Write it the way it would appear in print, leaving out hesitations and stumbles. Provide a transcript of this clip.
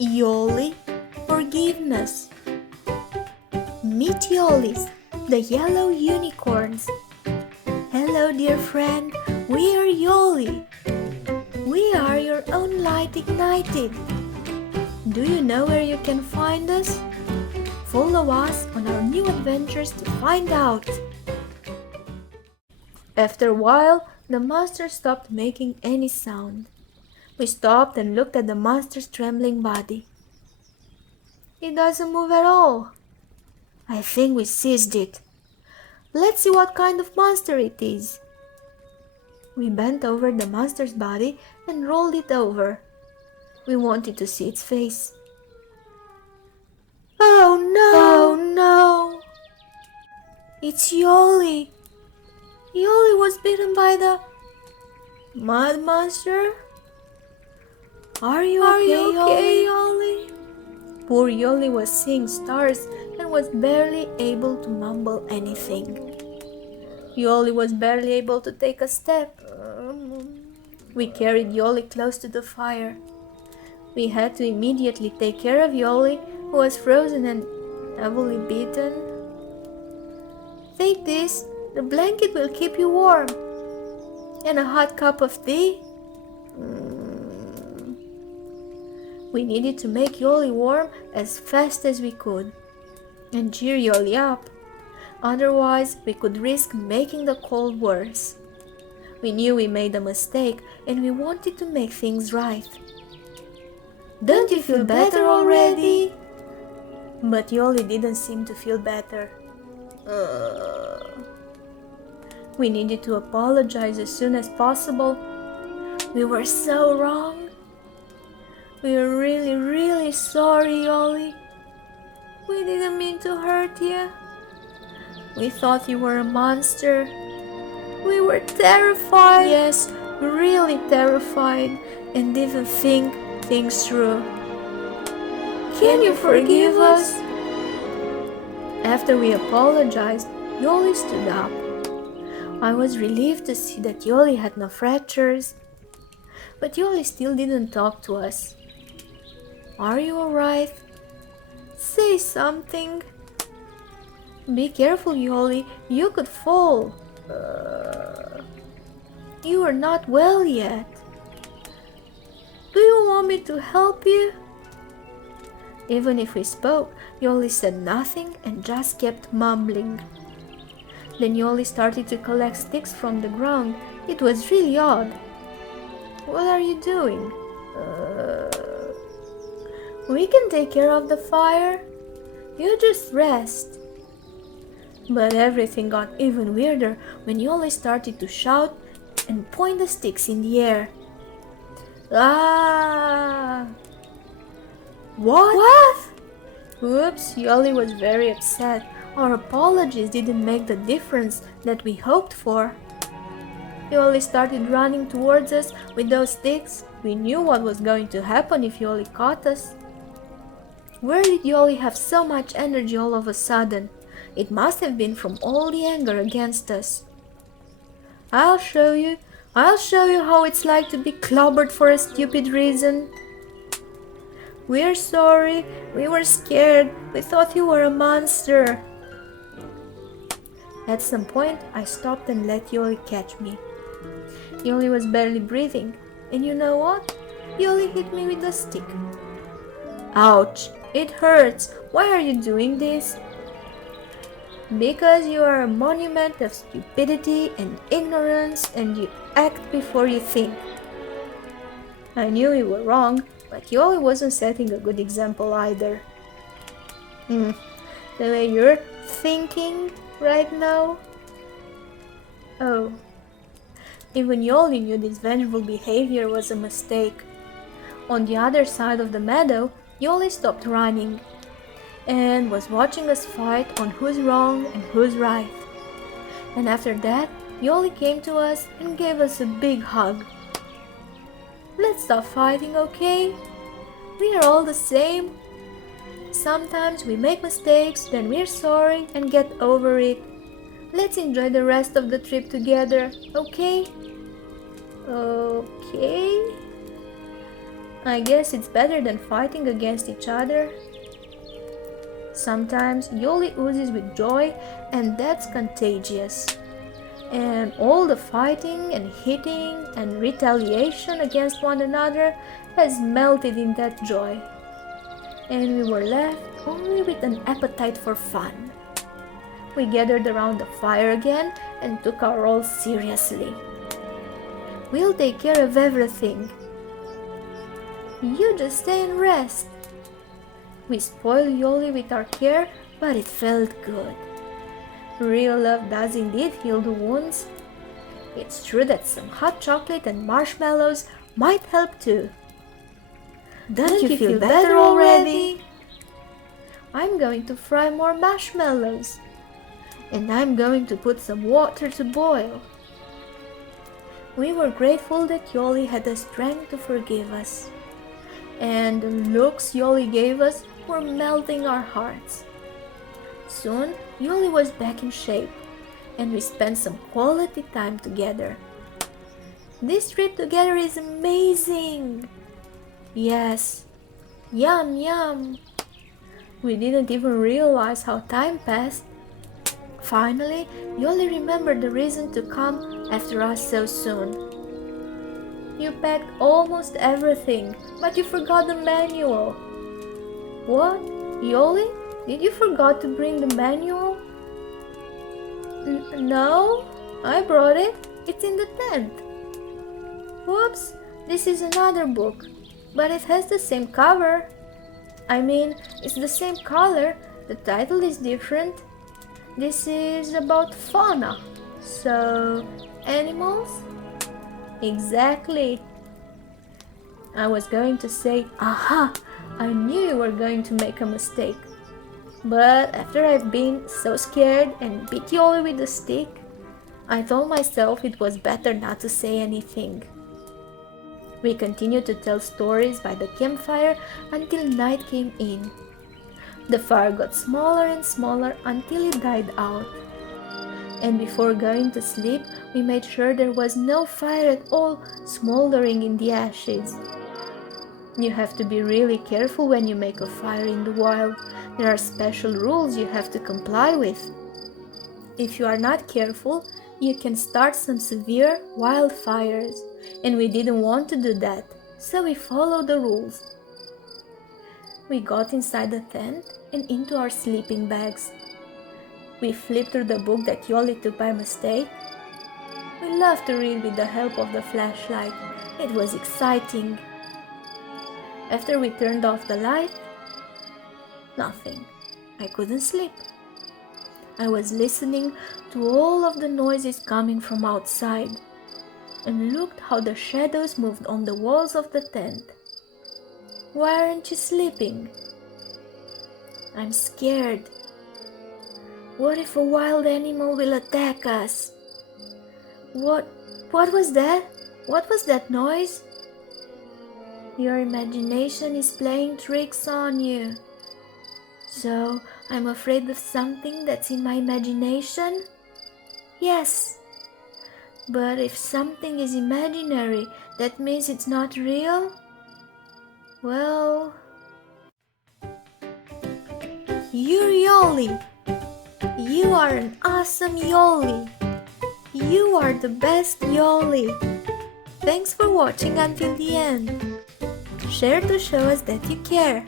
Yoli, forgiveness. Meet Yolis, the yellow unicorns. Hello, dear friend, we are Yoli. We are your own light ignited. Do you know where you can find us? Follow us on our new adventures to find out. After a while, the monster stopped making any sound. We stopped and looked at the monster's trembling body. It doesn't move at all. I think we seized it. Let's see what kind of monster it is. We bent over the monster's body and rolled it over. We wanted to see its face. Oh no! Oh no! It's Yoli! Yoli was bitten by the mud monster? Are you okay, Yoli? Poor Yoli was seeing stars and was barely able to mumble anything. Yoli was barely able to take a step. We carried Yoli close to the fire. We had to immediately take care of Yoli, who was frozen and heavily beaten. Take this, the blanket will keep you warm. And a hot cup of tea? We needed to make Yoli warm as fast as we could and cheer Yoli up. Otherwise, we could risk making the cold worse. We knew we made a mistake and we wanted to make things right. Don't you feel better already? But Yoli didn't seem to feel better. We needed to apologize as soon as possible. We were so wrong. We are really sorry, Yoli. We didn't mean to hurt you. We thought you were a monster. We were terrified. Yes, really terrified, and didn't think things through. Can you forgive us? After we apologized, Yoli stood up. I was relieved to see that Yoli had no fractures. But Yoli still didn't talk to us. Are you alright? Say something. Be careful, Yoli. You could fall. You are not well yet. Do you want me to help you? Even if we spoke, Yoli said nothing and just kept mumbling. Then Yoli started to collect sticks from the ground. It was really odd. What are you doing? We can take care of the fire. You just rest. But everything got even weirder when Yoli started to shout and point the sticks in the air. Ah! What? Oops, Yoli was very upset. Our apologies didn't make the difference that we hoped for. Yoli started running towards us with those sticks. We knew what was going to happen if Yoli caught us. Where did Yoli have so much energy all of a sudden? It must have been from all the anger against us. I'll show you how it's like to be clobbered for a stupid reason. We're sorry, we were scared, we thought you were a monster. At some point, I stopped and let Yoli catch me. Yoli was barely breathing, and you know what? Yoli hit me with a stick. Ouch, it hurts. Why are you doing this? Because you are a monument of stupidity and ignorance and you act before you think. I knew we were wrong, but Yoli wasn't setting a good example either. The way you're thinking right now? Oh. Even Yoli knew this vengeful behavior was a mistake. On the other side of the meadow, Yoli stopped running and was watching us fight on who's wrong and who's right. And after that, Yoli came to us and gave us a big hug. Let's stop fighting, okay? We are all the same. Sometimes we make mistakes, then we're sorry and get over it. Let's enjoy the rest of the trip together, okay? Okay? I guess it's better than fighting against each other. Sometimes Yoli oozes with joy, and that's contagious. And all the fighting and hitting and retaliation against one another has melted in that joy. And we were left only with an appetite for fun. We gathered around the fire again and took our role seriously. We'll take care of everything. You just stay and rest. We spoiled Yoli with our care, but it felt good. Real love does indeed heal the wounds. It's true that some hot chocolate and marshmallows might help too. Don't you feel better already? I'm going to fry more marshmallows. And I'm going to put some water to boil. We were grateful that Yoli had the strength to forgive us. And the looks Yoli gave us were melting our hearts. Soon, Yoli was back in shape, and we spent some quality time together. This trip together is amazing! Yes, yum yum! We didn't even realize how time passed. Finally, Yoli remembered the reason to come after us so soon. You packed almost everything, but you forgot the manual. What? Yoli? Did you forget to bring the manual? No, I brought it. It's in the tent. Whoops, this is another book, but it has the same cover. I mean, it's the same color, the title is different. This is about fauna. So, animals? Exactly. I was going to say, aha, I knew you were going to make a mistake. But after I've been so scared and beat Yoli with the stick, I told myself it was better not to say anything. We continued to tell stories by the campfire until night came in. The fire got smaller and smaller until it died out. And before going to sleep, we made sure there was no fire at all smoldering in the ashes. You have to be really careful when you make a fire in the wild. There are special rules you have to comply with. If you are not careful, you can start some severe wildfires, and we didn't want to do that, so we followed the rules. We got inside the tent and into our sleeping bags. We flipped through the book that Yoli took by mistake. We loved to read with the help of the flashlight. It was exciting. After we turned off the light, nothing. I couldn't sleep. I was listening to all of the noises coming from outside and looked how the shadows moved on the walls of the tent. Why aren't you sleeping? I'm scared. What if a wild animal will attack us? What was that? What was that noise? Your imagination is playing tricks on you. So, I'm afraid of something that's in my imagination? Yes. But if something is imaginary, that means it's not real? Well... You're Yoli. You are an awesome Yoli. You are the best Yoli. Thanks for watching until the end. Share to show us that you care.